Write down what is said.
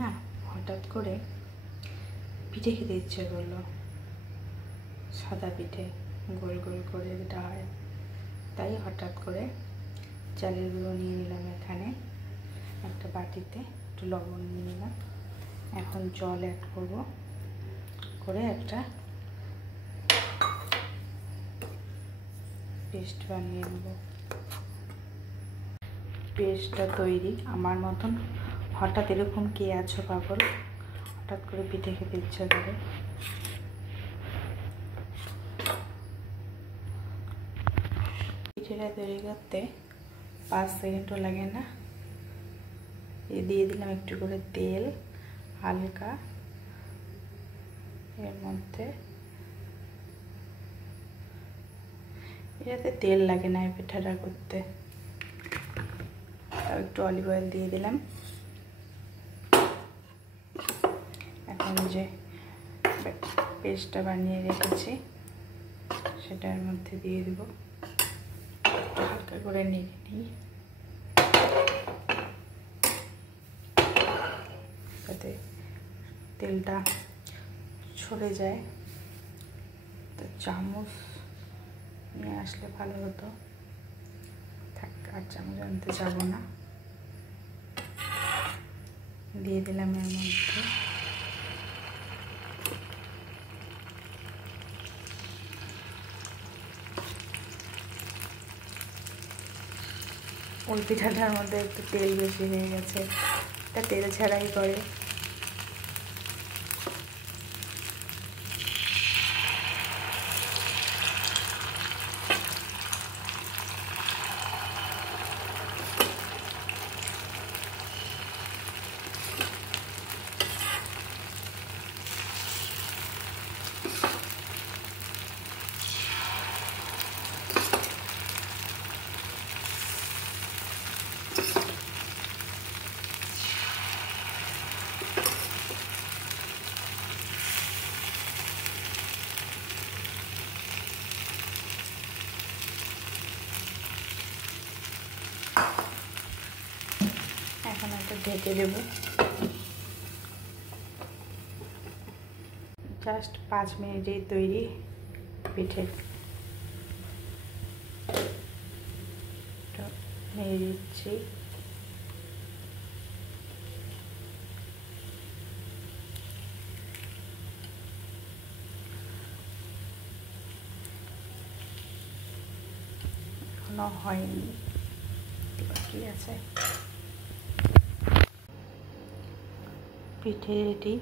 না হঠাৎ করে পিঠে খেতে ইচ্ছে করলো, সাদা পিঠে গোল গোল করে যেটা হয়। তাই হঠাৎ করে চালের গুঁড়ো নিয়ে নিলাম, এখানে একটা বাটিতে একটু লবণ নিয়ে নিলাম। এখন জল অ্যাড করব, করে একটা পেস্ট বানিয়ে নেব। পেস্টটা তৈরি। আমার মতন হঠাৎ এরকম কে আছো পাগল, হঠাৎ করে পিঠে খেতে ইচ্ছে করে? পিঠেটা তৈরি করতে 5 সেকেন্ডও লাগে না। দিয়ে দিলাম একটু করে তেল হালকা, এর মধ্যে এটাতে তেল লাগে না এই পিঠাটা করতে। আর একটু অলিভ অয়েল দিয়ে দিলাম। এখন যে পেস্টটা বানিয়ে রেখেছি সেটার মধ্যে দিয়ে দেব, হালকা করে নেড়ে নিই যাতে তেলটা ছড়ে যায়। তো চামচ নিয়ে আসলে ভালো হতো, থাক আর চামচ আনতে যাবো না। দিয়ে দিলাম এর মধ্যে ওই পিঠাটার মধ্যে একটু তেল বেশি হয়ে গেছে, এটা তেল ছাড়াই করে। এখন একটা ঢেকে দেব, জাস্ট 5 মিনিটেই তৈরি পিঠে। নেড়ে দিচ্ছি। এখনো হয়নি, বাকি আছে। পিঠে রেডি।